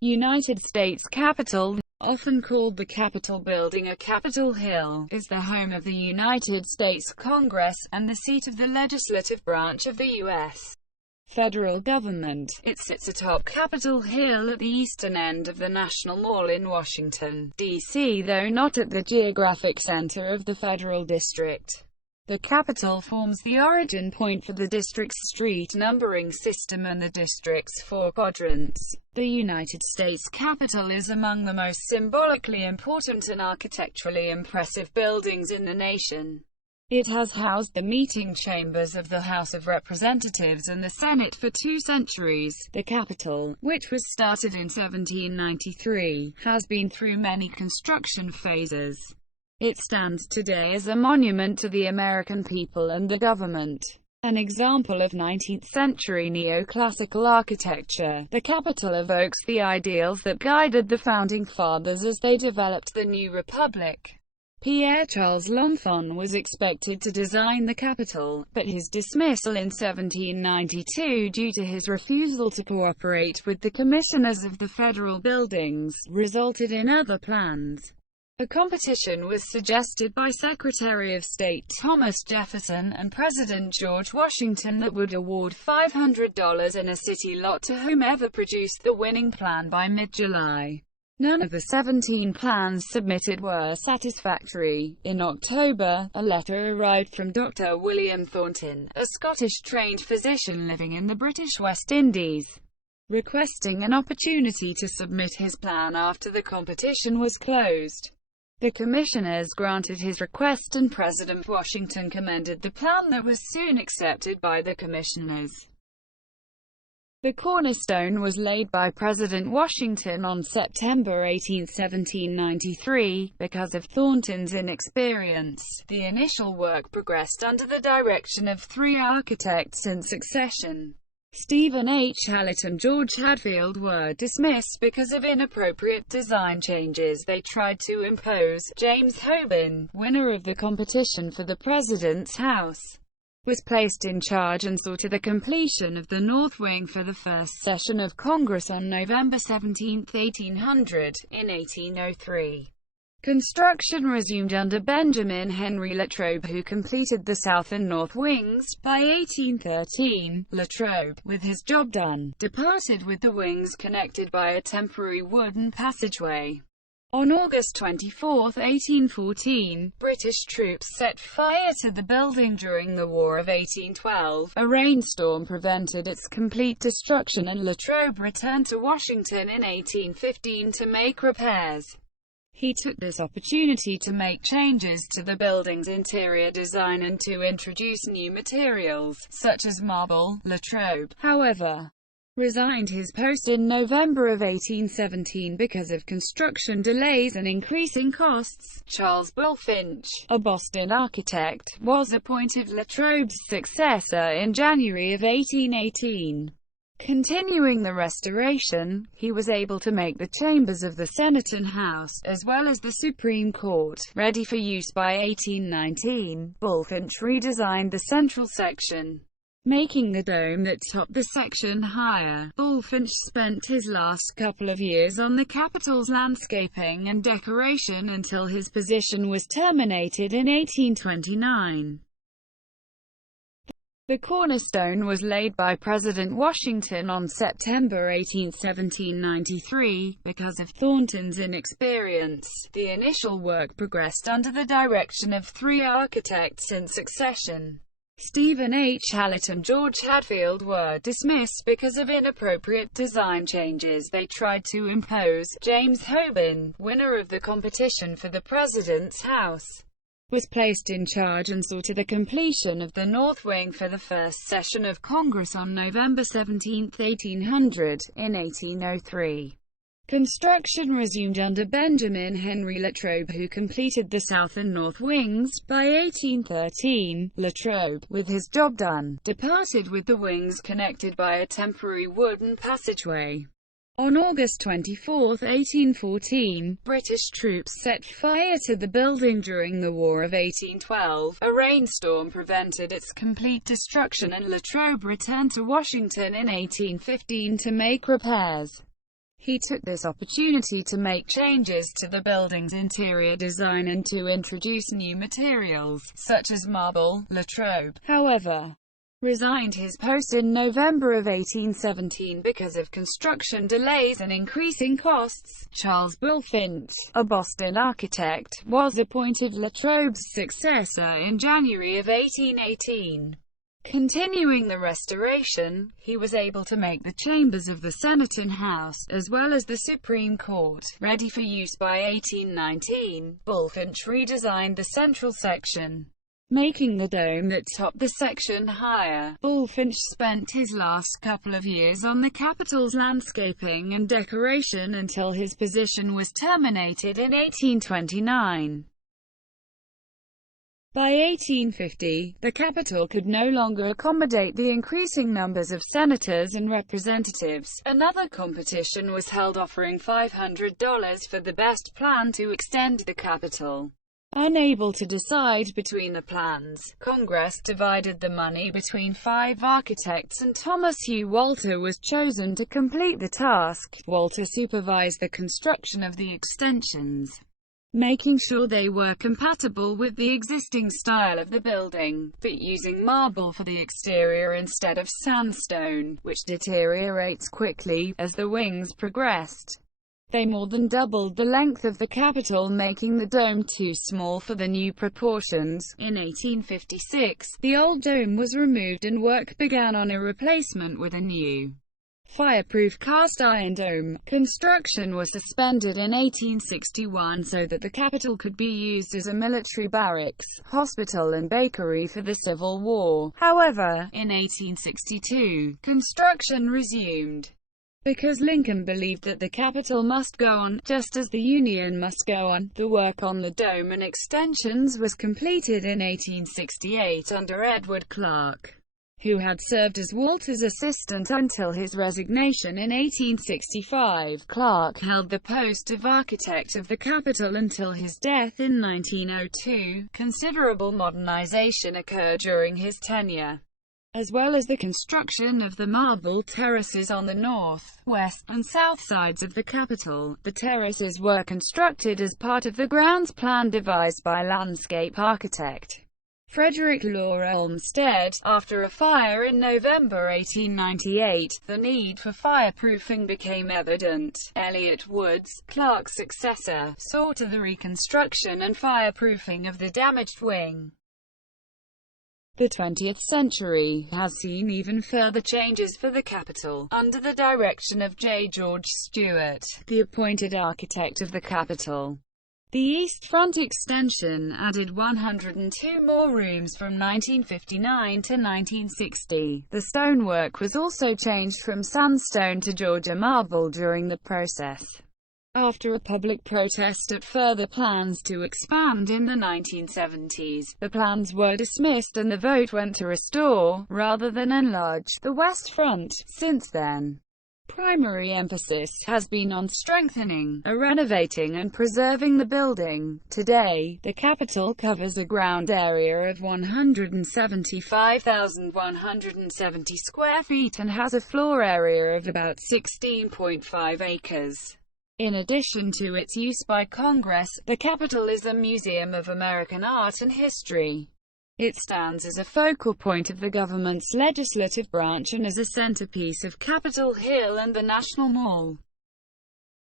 United States Capitol, often called the Capitol Building or Capitol Hill, is the home of the United States Congress, and the seat of the legislative branch of the U.S. federal government. It sits atop Capitol Hill at the eastern end of the National Mall in Washington, D.C., though not at the geographic center of the federal district. The Capitol forms the origin point for the district's street numbering system and the district's four quadrants. The United States Capitol is among the most symbolically important and architecturally impressive buildings in the nation. It has housed the meeting chambers of the House of Representatives and the Senate for 2 centuries. The Capitol, which was started in 1793, has been through many construction phases. It stands today as a monument to the American people and the government. An example of 19th-century neoclassical architecture, the Capitol evokes the ideals that guided the Founding Fathers as they developed the new republic. Pierre-Charles L'Enfant was expected to design the Capitol, but his dismissal in 1792 due to his refusal to cooperate with the commissioners of the federal buildings, resulted in other plans. A competition was suggested by Secretary of State Thomas Jefferson and President George Washington that would award $500 in a city lot to whomever produced the winning plan by mid-July. None of the 17 plans submitted were satisfactory. In October, a letter arrived from Dr. William Thornton, a Scottish-trained physician living in the British West Indies, requesting an opportunity to submit his plan after the competition was closed. The commissioners granted his request and President Washington commended the plan that was soon accepted by the commissioners. The cornerstone was laid by President Washington on September 18, 1793. Because of Thornton's inexperience, the initial work progressed under the direction of 3 architects in succession. Stephen H. Hallett and George Hadfield were dismissed because of inappropriate design changes they tried to impose. James Hoban, winner of the competition for the President's House, was placed in charge and saw to the completion of the North Wing for the first session of Congress on November 17, 1800. In 1803, construction resumed under Benjamin Henry Latrobe, who completed the south and north wings. By 1813, Latrobe, with his job done, departed with the wings connected by a temporary wooden passageway. On August 24, 1814, British troops set fire to the building during the War of 1812. A rainstorm prevented its complete destruction, and Latrobe returned to Washington in 1815 to make repairs. He took this opportunity to make changes to the building's interior design and to introduce new materials, such as marble. Latrobe, however, resigned his post in November of 1817 because of construction delays and increasing costs. Charles Bulfinch, a Boston architect, was appointed Latrobe's successor in January of 1818. Continuing the restoration, he was able to make the chambers of the Senate and House, as well as the Supreme Court, ready for use by 1819. Bulfinch redesigned the central section, making the dome that topped the section higher. Bulfinch spent his last couple of years on the Capitol's landscaping and decoration until his position was terminated in 1829. The cornerstone was laid by President Washington on September 18, 1793. Because of Thornton's inexperience, the initial work progressed under the direction of 3 architects in succession. Stephen H. Hallett and George Hadfield were dismissed because of inappropriate design changes they tried to impose. James Hoban, winner of the competition for the President's House, was placed in charge and saw to the completion of the North Wing for the first session of Congress on November 17, 1800. In 1803, construction resumed under Benjamin Henry Latrobe, who completed the south and north wings. By 1813, Latrobe, with his job done, departed with the wings connected by a temporary wooden passageway. On August 24, 1814, British troops set fire to the building during the War of 1812. A rainstorm prevented its complete destruction, and Latrobe returned to Washington in 1815 to make repairs. He took this opportunity to make changes to the building's interior design and to introduce new materials, such as marble. Latrobe, however, resigned his post in November of 1817 because of construction delays and increasing costs. Charles Bulfinch, a Boston architect, was appointed Latrobe's successor in January of 1818. Continuing the restoration, he was able to make the chambers of the Senate and House, as well as the Supreme Court, ready for use by 1819. Bulfinch redesigned the central section, making the dome that topped the section higher. Bulfinch spent his last couple of years on the Capitol's landscaping and decoration until his position was terminated in 1829. By 1850, the Capitol could no longer accommodate the increasing numbers of senators and representatives. Another competition was held offering $500 for the best plan to extend the Capitol. Unable to decide between the plans, Congress divided the money between 5 architects and Thomas Hugh Walter was chosen to complete the task. Walter supervised the construction of the extensions, making sure they were compatible with the existing style of the building, but using marble for the exterior instead of sandstone, which deteriorates quickly as the wings progressed. They more than doubled the length of the Capitol, making the dome too small for the new proportions. In 1856, the old dome was removed and work began on a replacement with a new, fireproof cast-iron dome. Construction was suspended in 1861 so that the Capitol could be used as a military barracks, hospital and bakery for the Civil War. However, in 1862, construction resumed, because Lincoln believed that the Capitol must go on, just as the Union must go on. The work on the dome and extensions was completed in 1868 under Edward Clark, who had served as Walter's assistant until his resignation in 1865. Clark held the post of architect of the Capitol until his death in 1902. Considerable modernization occurred during his tenure, as well as the construction of the marble terraces on the north, west, and south sides of the Capitol. The terraces were constructed as part of the grounds plan devised by landscape architect Frederick Law Olmsted. After a fire in November 1898, the need for fireproofing became evident. Elliott Woods, Clark's successor, saw to the reconstruction and fireproofing of the damaged wing. The 20th century has seen even further changes for the Capitol, under the direction of J. George Stewart, the appointed architect of the Capitol. The East Front extension added 102 more rooms from 1959 to 1960. The stonework was also changed from sandstone to Georgia marble during the process. After a public protest at further plans to expand in the 1970s, the plans were dismissed and the vote went to restore, rather than enlarge, the West Front. Since then, primary emphasis has been on strengthening, renovating and preserving the building. Today, the Capitol covers a ground area of 175,170 square feet and has a floor area of about 16.5 acres. In addition to its use by Congress, the Capitol is a museum of American art and history. It stands as a focal point of the government's legislative branch and as a centerpiece of Capitol Hill and the National Mall.